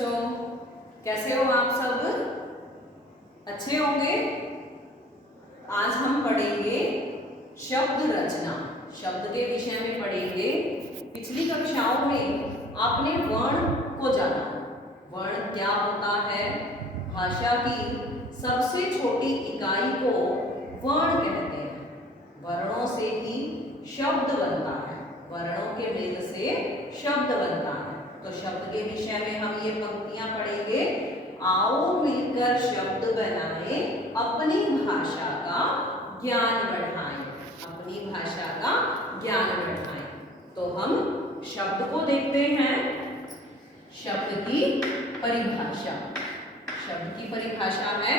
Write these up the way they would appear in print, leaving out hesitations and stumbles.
बच्चों, कैसे हो आप सब? अच्छे होंगे। आज हम पढ़ेंगे शब्द रचना। शब्द के विषय में पढ़ेंगे। पिछली कक्षाओं में आपने वर्ण को जाना। वर्ण क्या होता है? भाषा की सबसे छोटी इकाई को वर्ण कहते हैं। वर्णों से ही शब्द बनता है। वर्णों के मेल से शब्द बनता है। तो शब्द के विषय में हम ये पंक्तियां पढ़ेंगे। आओ मिलकर शब्द बनाएं, अपनी भाषा का ज्ञान बढ़ाएं। अपनी भाषा का ज्ञान बढ़ाएं। तो हम शब्द को देखते हैं। शब्द की परिभाषा। शब्द की परिभाषा है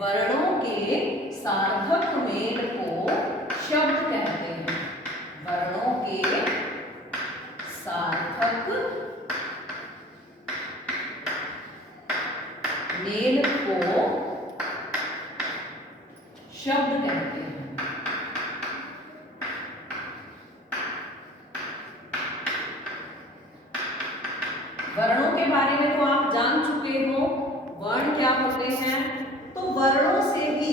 वर्णों के सार्थक मेल को शब्द कहते हैं। वर्णों के सार्थक मेल को शब्द कहते हैं। वर्णों के बारे में तो आप जान चुके हो। वर्ण क्या होते हैं? तो वर्णों से ही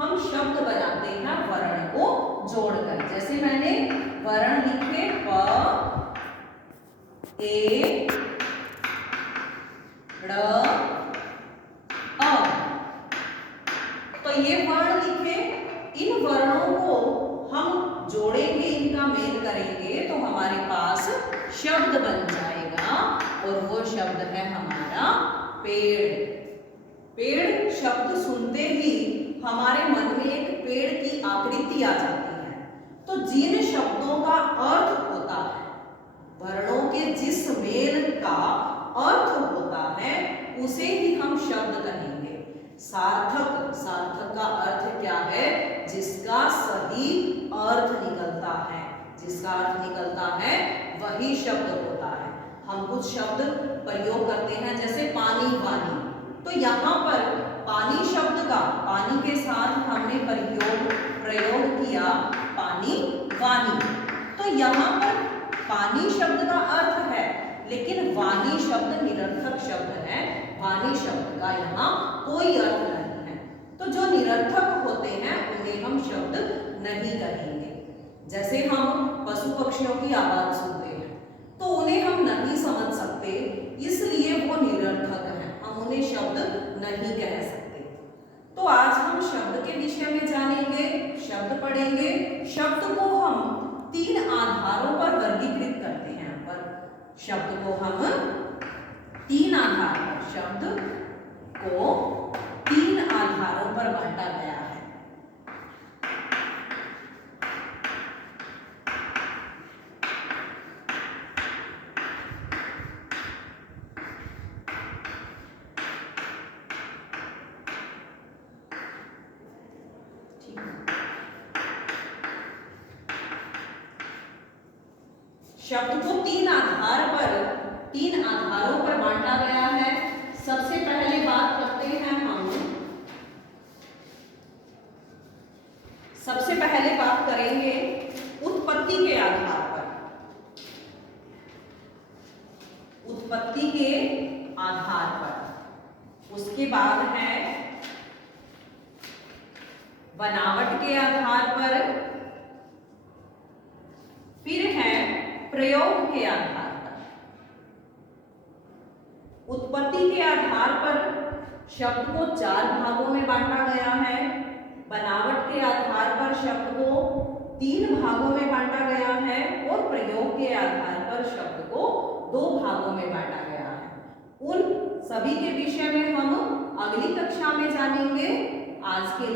हम शब्द बनाते हैं, वर्ण को जोड़कर। जैसे मैंने वर्ण लिखे प, ए, ड़, अ। तो ये वर्ण लिखे। इन वर्णों को हम जोड़ेंगे, इनका मेल करेंगे तो हमारे पास शब्द बन जाएगा। और वो शब्द है हमारा पेड़। पेड़ शब्द सुनते ही हमारे मन में एक पेड़ की आकृति आ जाती है। तो जिन शब्दों का अर्थ होता है, वर्णों के जिस मेल का अर्थ होता है, उसे ही हम शब्द कहेंगे। सार्थक, सार्थक का अर्थ क्या है? जिसका सही अर्थ निकलता है। जिसका अर्थ निकलता है वही शब्द होता है। हम कुछ शब्द प्रयोग करते हैं, जैसे पानी, वानी। तो यहाँ पर पानी शब्द का, पानी के साथ हमने प्रयोग किया पानी, वानी। तो यहाँ पर पानी शब्द का अर्थ है, लेकिन वानी शब्द निरर्थक शब्द है। वानी शब्द का यहाँ कोई अर्थ नहीं है। तो जो निरर्थक होते हैं उन्हें हम शब्द नहीं कहेंगे। जैसे हम पशु पक्षियों की आवाज सुनते हैं तो उन्हें हम नहीं समझ सकते, इसलिए वो निरर्थक हैं। हम उन्हें शब्द नहीं कह सकते। तो आज हम शब्द के विषय में जानेंगे, शब्द पढ़ेंगे। शब्द को हम 3 आधारों पर वर्गीकृत करते हैं। पर शब्द को हम 3 आधार पर, शब्द को 3 आधारों पर बांटा गया है। शब्द को 3 आधारों पर बांटा गया है। सबसे पहले बात करते हैं हम, सबसे पहले बात करेंगे उत्पत्ति के आधार पर। उत्पत्ति के आधार पर। उसके बाद है बनावट के आधार पर। फिर है प्रयोग के आधार पर। उत्पत्ति के आधार पर शब्द को 4 भागों में बांटा गया है। बनावट के आधार पर शब्द को 3 भागों में बांटा गया है। और प्रयोग के आधार पर शब्द को 2 भागों में बांटा गया है। उन सभी के विषय में हम अगली कक्षा में जानेंगे। आज के